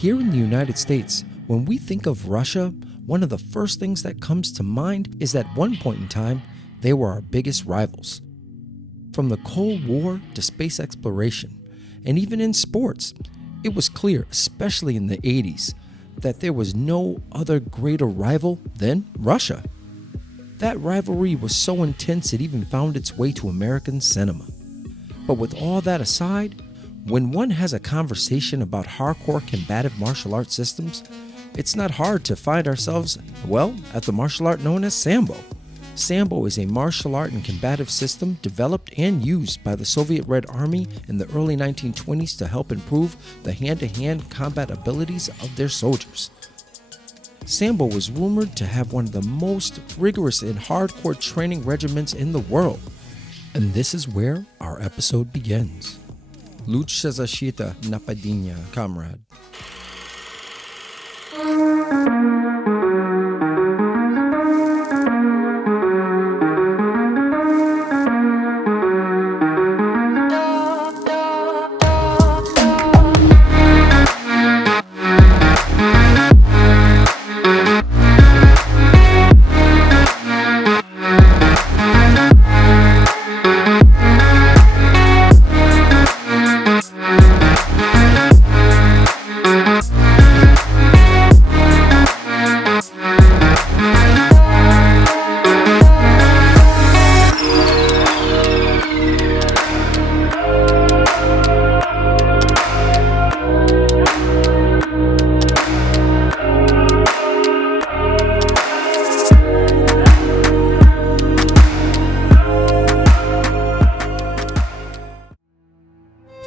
Here in the United States, when we think of Russia, one of the first things that comes to mind is that at one point in time, they were our biggest rivals. From the Cold War to space exploration, and even in sports, it was clear, especially in the 80s, that there was no other greater rival than Russia. That rivalry was so intense it even found its way to American cinema. But with all that aside, when one has a conversation about hardcore combative martial arts systems, it's not hard to find ourselves, well, at the martial art known as Sambo. Sambo is a martial art and combative system developed and used by the Soviet Red Army in the early 1920s to help improve the hand-to-hand combat abilities of their soldiers. Sambo was rumored to have one of the most rigorous and hardcore training regimens in the world. And this is where our episode begins. Lucha Zashita Napadinha, comrade.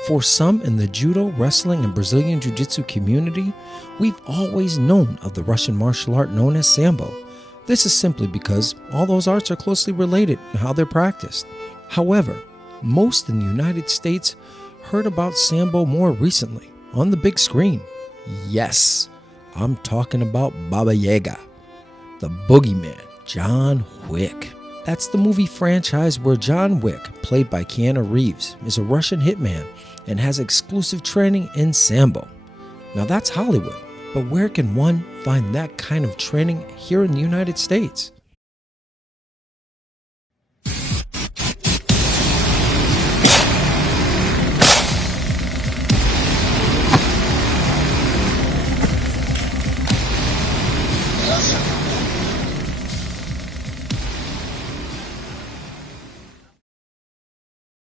For some in the judo, wrestling, and Brazilian jiu-jitsu community, we've always known of the Russian martial art known as Sambo. This is simply because all those arts are closely related in how they're practiced. However, most in the United States heard about Sambo more recently, on the big screen. Yes, I'm talking about Baba Yaga, the boogeyman, John Wick. That's the movie franchise where John Wick, played by Keanu Reeves, is a Russian hitman and has exclusive training in Sambo. Now that's Hollywood, but where can one find that kind of training here in the United States?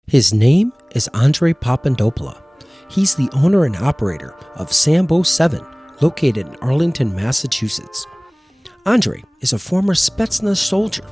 His name is Andrei Popandopulo. He's the owner and operator of Sambo 7, located in Arlington, Massachusetts. Andrei is a former Spetsnaz soldier.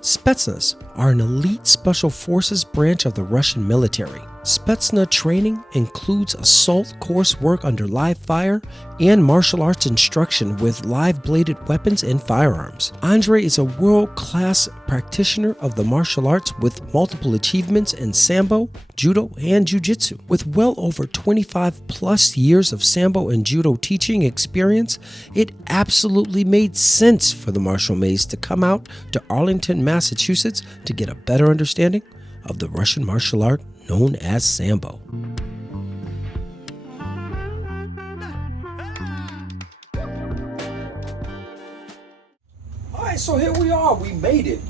Spetsnaz are an elite special forces branch of the Russian military. Spetsnaz training includes assault coursework under live fire and martial arts instruction with live-bladed weapons and firearms. Andrei is a world-class practitioner of the martial arts with multiple achievements in Sambo, Judo, and Jiu-Jitsu. With well over 25 plus years of Sambo and Judo teaching experience, it absolutely made sense for the Martial Maze to come out to Arlington, Massachusetts to get a better understanding of the Russian martial art known as Sambo. All right, so here we are. We made it.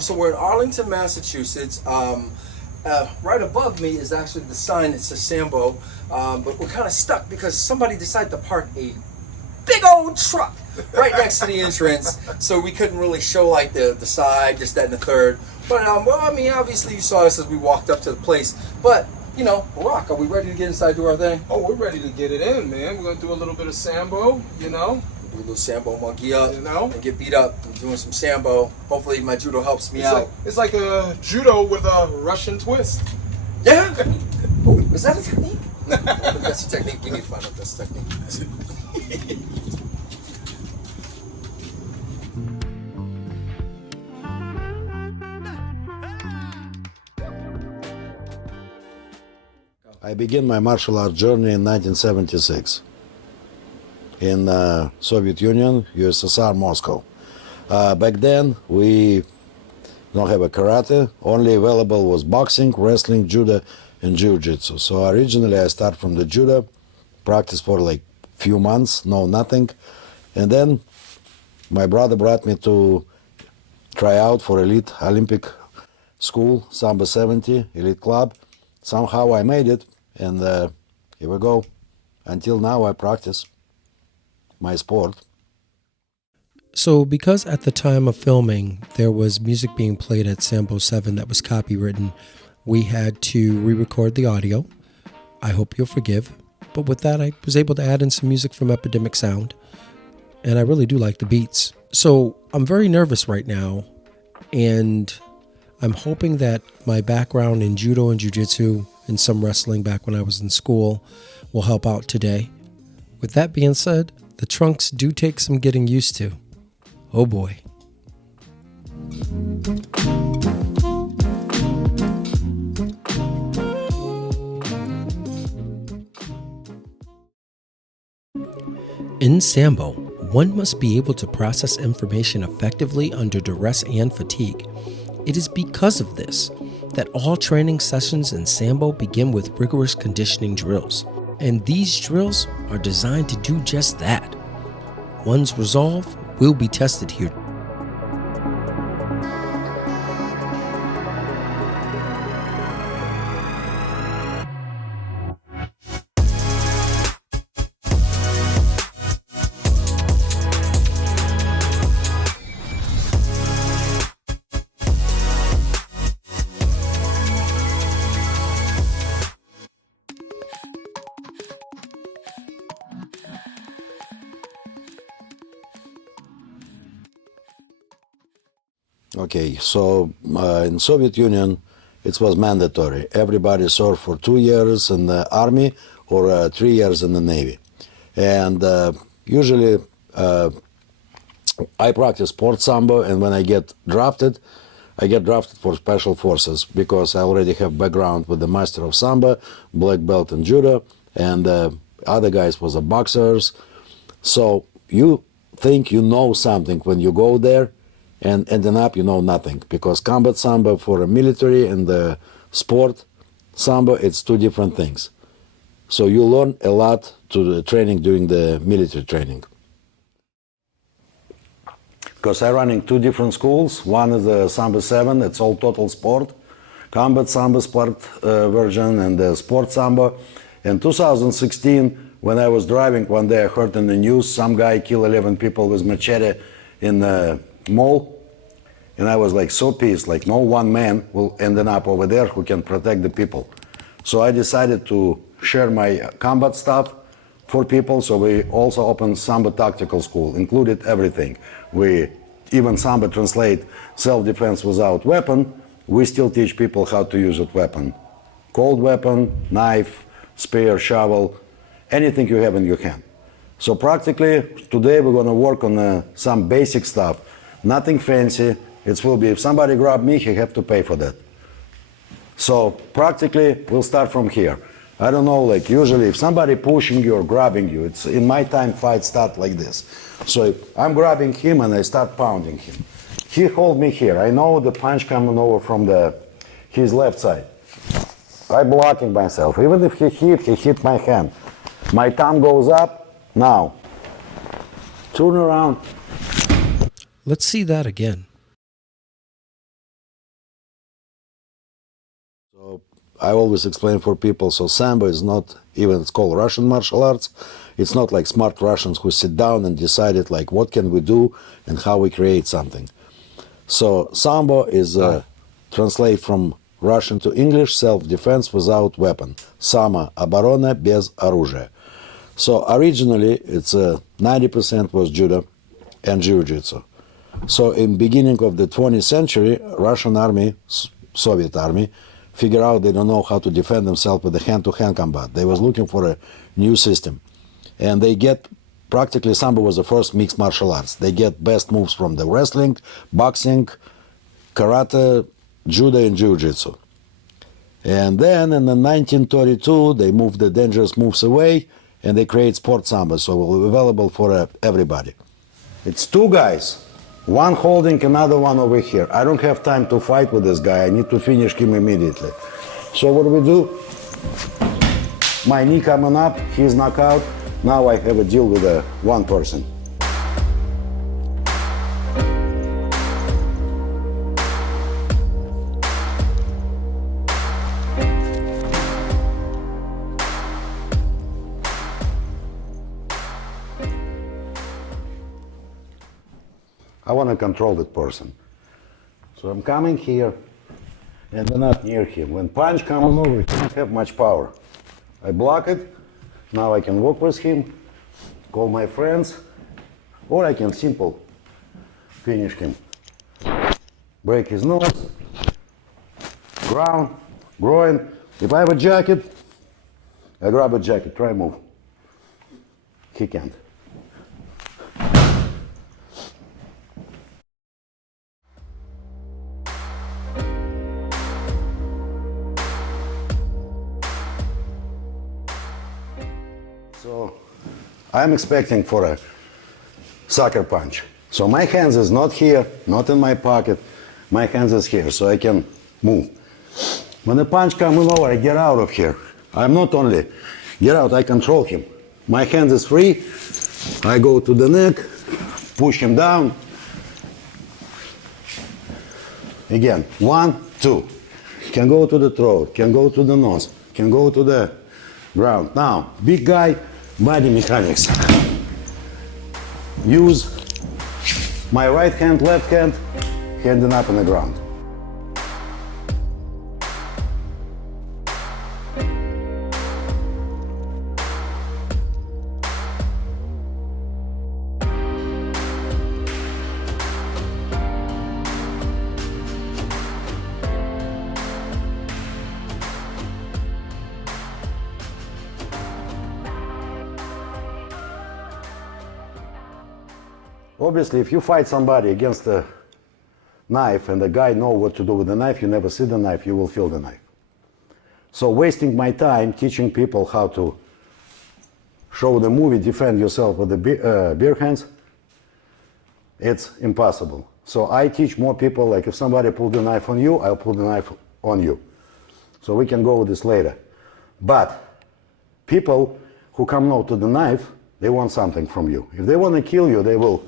So we're in Arlington, Massachusetts. Right above me is actually the sign that says Sambo, but we're kind of stuck because somebody decided to park a big old truck right next to the entrance, so we couldn't really show like the side, just that and the third. But obviously you saw us as we walked up to the place. But Barack, are we ready to get inside, do our thing? Oh, we're ready to get it in, man. We're gonna do a little bit of Sambo, Do a little Sambo, monkey up, and get beat up. I'm doing some Sambo. Hopefully my judo helps me out. It's like a judo with a Russian twist. Yeah. Oh, is that a technique? That's a technique. We need to find out that's a technique. I began my martial art journey in 1976 in Soviet Union, USSR, Moscow. Back then, we don't have a karate. Only available was boxing, wrestling, judo, and jiu-jitsu. So originally, I started from the judo, practiced for like few months, no nothing. And then my brother brought me to try out for elite Olympic school, Sambo 70, elite club. Somehow I made it, and here we go. Until now I practice my sport. So because at the time of filming there was music being played at Sambo 7 that was copywritten, we had to re-record the audio. I hope you'll forgive. But with that, I was able to add in some music from Epidemic Sound, and I really do like the beats. So I'm very nervous right now, and I'm hoping that my background in Judo and Jiu-Jitsu and some wrestling back when I was in school will help out today. With that being said, the trunks do take some getting used to. Oh boy. In Sambo, one must be able to process information effectively under duress and fatigue. It is because of this that all training sessions in Sambo begin with rigorous conditioning drills, and these drills are designed to do just that. One's resolve will be tested here. Okay, so in Soviet Union, it was mandatory. Everybody served for 2 years in the army or 3 years in the navy. And usually I practice sport sambo, and when I get drafted for special forces because I already have background with the master of samba, black belt in judo, and other guys was boxers. So you think you know something when you go there, and ending up you know nothing, because combat sambo for a military and the sport sambo, it's two different things. So you learn a lot to the training during the military training. Because I'm running two different schools. One is the Sambo 7, it's all total sport. Combat Sambo sport version and the sport Sambo. In 2016, when I was driving, one day I heard in the news some guy killed 11 people with machete in a mall. And I was like so pissed, like no one man will end up over there who can protect the people. So I decided to share my combat stuff for people, so we also opened Sambo Tactical School, included everything. We even Sambo translate self-defense without weapon. We still teach people how to use a weapon. Cold weapon, knife, spear, shovel, anything you have in your hand. So practically, today we're gonna work on some basic stuff, nothing fancy. It will be, if somebody grab me, he have to pay for that. So practically, we'll start from here. I don't know, like usually if somebody pushing you or grabbing you, it's in my time fights start like this. So if I'm grabbing him and I start pounding him. He hold me here. I know the punch coming over from his left side. I'm blocking myself. Even if he hit my hand. My thumb goes up, now. Turn around. Let's see that again. I always explain for people, so Sambo is not even, it's called Russian martial arts. It's not like smart Russians who sit down and decided like what can we do and how we create something. So Sambo is translate from Russian to English, self-defense without weapon. Sama оборона без оружия. So originally it's 90% was judo and jiu-jitsu. So in beginning of the 20th century, Russian army, Soviet army, figure out they don't know how to defend themselves with the hand-to-hand combat. They was looking for a new system. And they get, practically Sambo was the first mixed martial arts. They get best moves from the wrestling, boxing, karate, judo and jiu-jitsu. And then in the 1932, they moved the dangerous moves away and they create sport Sambo, so it will be available for everybody. It's two guys. One holding, another one over here. I don't have time to fight with this guy. I need to finish him immediately. So what do? My knee coming up, he's knocked out. Now I have a deal with one person. I want to control that person. So I'm coming here and I'm not near him. When punch comes over, he don't have much power. I block it. Now I can walk with him, call my friends, or I can simple finish him. Break his nose, ground, groin. If I have a jacket, I grab a jacket, try move. He can't. So I'm expecting for a sucker punch. So my hands is not here, not in my pocket. My hands is here, so I can move. When the punch coming over, I get out of here. I'm not only get out, I control him. My hands is free. I go to the neck, push him down. Again, 1, 2. Can go to the throat, can go to the nose, can go to the ground. Now, big guy, body mechanics. Use my right hand, left hand, handing up on the ground. Obviously, if you fight somebody against a knife and the guy knows what to do with the knife, you never see the knife, you will feel the knife. So wasting my time teaching people how to show the movie, defend yourself with the beer hands, it's impossible. So I teach more people, like if somebody pulled the knife on you, I'll pull the knife on you. So we can go with this later. But people who come now to the knife, they want something from you. If they want to kill you, they will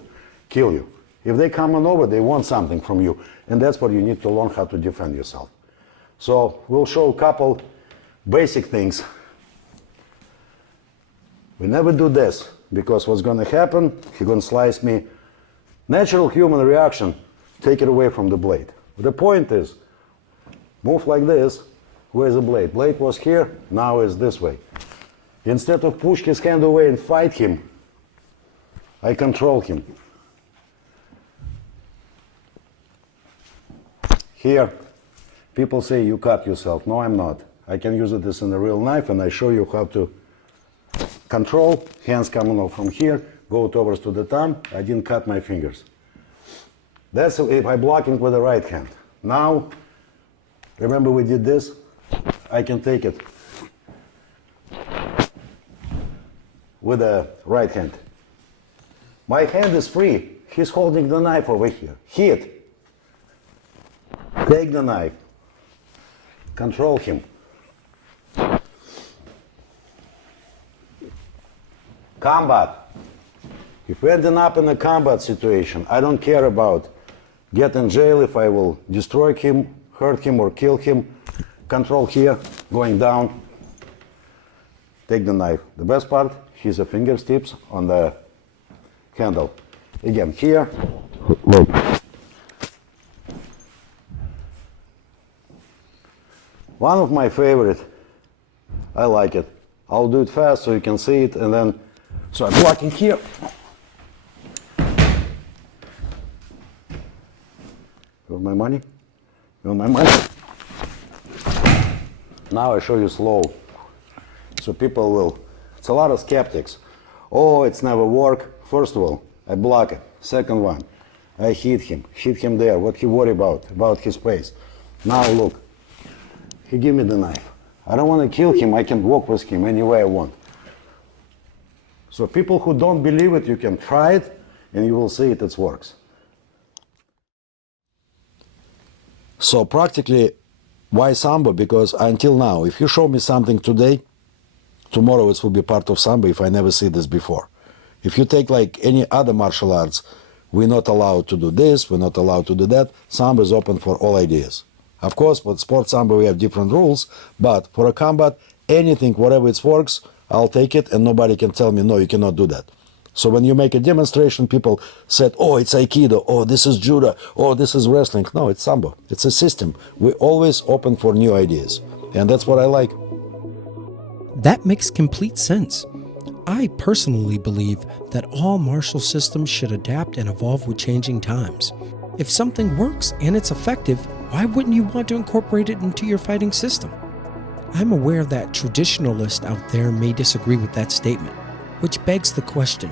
kill you. If they come on over, they want something from you. And that's what you need to learn how to defend yourself. So we'll show a couple basic things. We never do this, because what's going to happen, he's going to slice me. Natural human reaction, take it away from the blade. The point is, move like this. Where's the blade? Blade was here, now is this way. Instead of push his hand away and fight him, I control him. Here, people say you cut yourself. No, I'm not. I can use it as in a real knife, and I show you how to control. Hands coming off from here, go towards to the thumb. I didn't cut my fingers. That's if I'm blocking with the right hand. Now, remember we did this? I can take it with the right hand. My hand is free. He's holding the knife over here. Hit. Take the knife. Control him. Combat. If we end up in a combat situation, I don't care about get in jail if I will destroy him, hurt him, or kill him. Control here, going down. Take the knife. The best part, his fingertips on the handle. Again, here, look. One of my favorite, I like it. I'll do it fast so you can see it, and then, so I'm blocking here. You want my money? You want my money? Now I show you slow. So people will, it's a lot of skeptics. Oh, it's never work. First of all, I block it. Second one, I hit him there. What he worry about his face. Now look, he give me the knife. I don't want to kill him, I can walk with him any way I want. So people who don't believe it, you can try it and you will see it works. So practically, why Sambo? Because until now, if you show me something today tomorrow it will be part of Sambo if I never see this before. If you take like any other martial arts, we're not allowed to do this, we're not allowed to do that. Sambo is open for all ideas. Of course, with sport Sambo we have different rules, but for a combat, anything, whatever it works, I'll take it and nobody can tell me, no, you cannot do that. So when you make a demonstration, people said, oh, it's Aikido, oh, this is Judo, oh, this is wrestling. No, it's Sambo. It's a system. We're always open for new ideas. And that's what I like. That makes complete sense. I personally believe that all martial systems should adapt and evolve with changing times. If something works and it's effective, why wouldn't you want to incorporate it into your fighting system? I'm aware that traditionalists out there may disagree with that statement, which begs the question,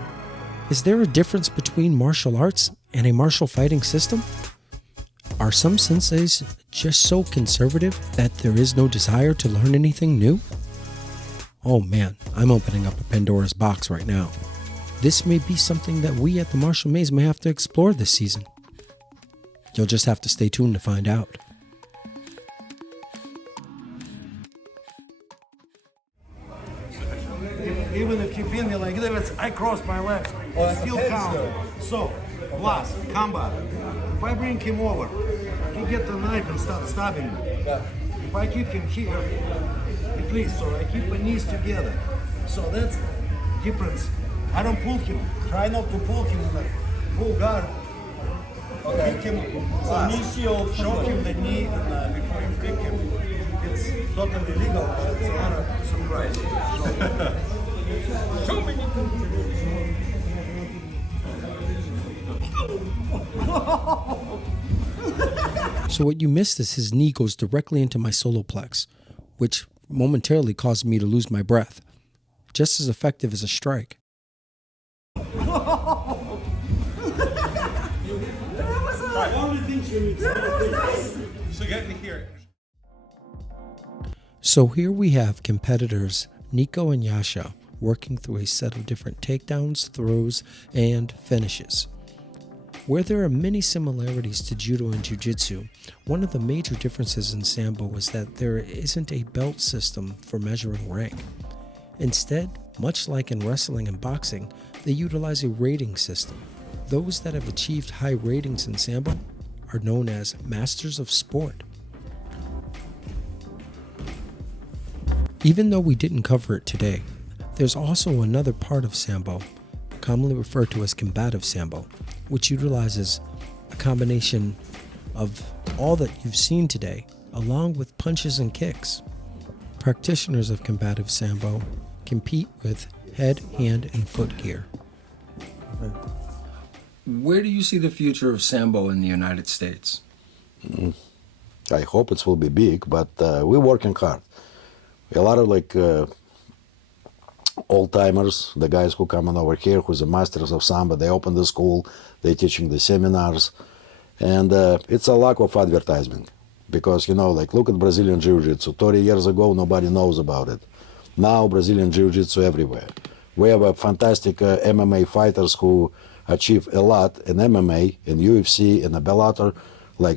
is there a difference between martial arts and a martial fighting system? Are some senseis just so conservative that there is no desire to learn anything new? Oh man, I'm opening up a Pandora's box right now. This may be something that we at the Martial Maze may have to explore this season. You'll just have to stay tuned to find out. Even if you pin me like this, I cross my legs. I still count. So, plus, combat. If I bring him over, he get the knife and start stabbing me. If I keep him here, at least, so I keep my knees together. So that's difference. I don't pull him. Try not to pull him in the full guard. Okay. Kick him. Show him the knee and, before you flick him. It's totally legal, but it's a lot of surprise. Show me. So what you missed is his knee goes directly into my solar plex, which momentarily caused me to lose my breath. Just as effective as a strike. So here we have competitors Nico and Yasha working through a set of different takedowns, throws, and finishes. Where there are many similarities to Judo and Jiu-Jitsu, one of the major differences in Sambo is that there isn't a belt system for measuring rank. Instead, much like in wrestling and boxing, they utilize a rating system. Those that have achieved high ratings in Sambo are known as Masters of Sport. Even though we didn't cover it today, there's also another part of Sambo, commonly referred to as Combative Sambo, which utilizes a combination of all that you've seen today, along with punches and kicks. Practitioners of Combative Sambo compete with head, hand, and foot gear. Where do you see the future of Sambo in the United States? I hope it will be big, but we're working hard. A lot of old-timers, the guys who coming over here, who's the masters of Sambo, they open the school, they're teaching the seminars, and it's a lack of advertising. Because, look at Brazilian Jiu-Jitsu. 30 years ago, nobody knows about it. Now, Brazilian Jiu-Jitsu everywhere. We have a fantastic MMA fighters who achieve a lot in MMA, in UFC, in the Bellator,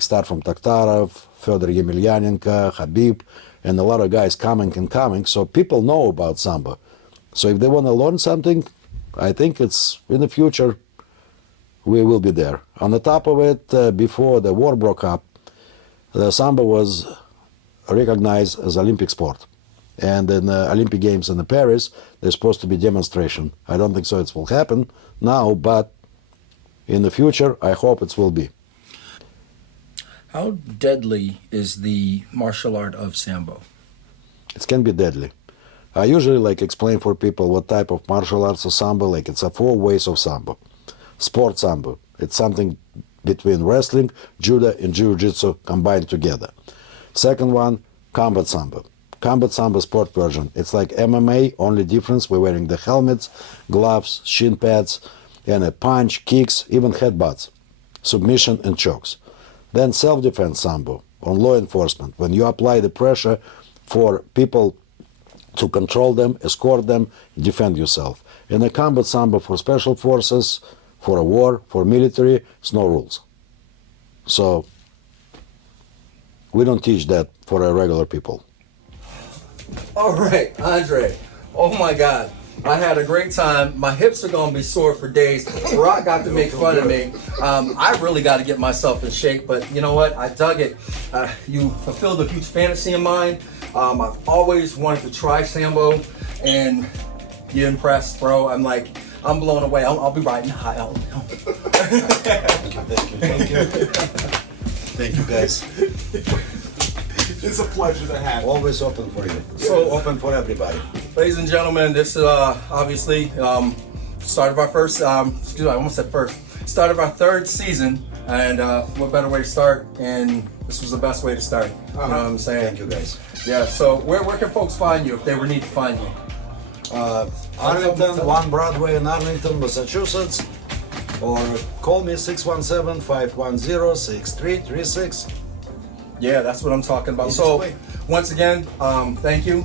start from Takhtarov, Fedor Yemelyanenko, Khabib, and a lot of guys coming, so people know about Sambo. So if they want to learn something, I think it's in the future, we will be there. On the top of it, before the war broke up, the Sambo was recognized as Olympic sport. And in the Olympic Games in Paris, there's supposed to be demonstration. I don't think so it will happen now, but in the future, I hope it will be. How deadly is the martial art of Sambo? It can be deadly. I usually explain for people what type of martial arts is Sambo. It's a 4 ways of Sambo. Sport Sambo. It's something between wrestling, Judo, and Jiu-Jitsu combined together. Second one, Combat Sambo. Combat Sambo sport version. It's like MMA, only difference we're wearing the helmets, gloves, shin pads, and a punch, kicks, even headbutts, submission and chokes. Then self-defense Sambo on law enforcement, when you apply the pressure for people to control them, escort them, defend yourself. And a combat Sambo for special forces, for a war, for military, it's no rules. So we don't teach that for regular people. All right, Andrei, Oh my God. I had a great time. My hips are gonna be sore for days. Rock got to make fun of me. I really got to get myself in shape, but you know what? I dug it. You fulfilled a huge fantasy of mine. I've always wanted to try Sambo, and you impressed, bro. I'm blown away. I'll be riding high. Thank you. Thank you, guys. It's a pleasure to have you. Always open for you. So Open for everybody. Ladies and gentlemen, this is obviously start of our first, excuse me, I almost said first, start of our third season, and what better way to start, and this was the best way to start, you know what I'm saying? Thank you, guys. Yeah, so where can folks find you if they ever need to find you? Arlington, 1 Broadway in Arlington, Massachusetts, or call me 617-510-6336. Yeah, that's what I'm talking about. Easiest So, way. once again, thank you.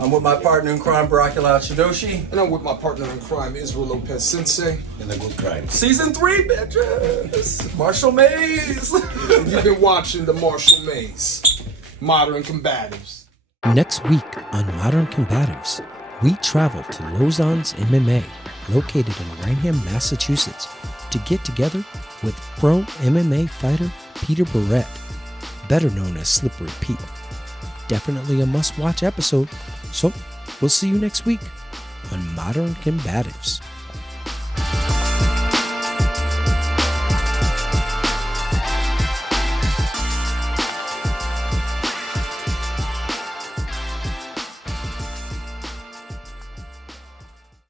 I'm with my partner in crime, Barakulau Shidoshi. And I'm with my partner in crime, Israel Lopez Sensei. In a good crime. Season 3, bitches! Marshall Mays! And you've been watching the Marshall Mays, Modern Combatives. Next week on Modern Combatives, we travel to Lausanne's MMA, located in Raynham, Massachusetts, to get together with pro MMA fighter Peter Barrett, better known as Slippery Pete. Definitely a must-watch episode, so we'll see you next week on Modern Combatives.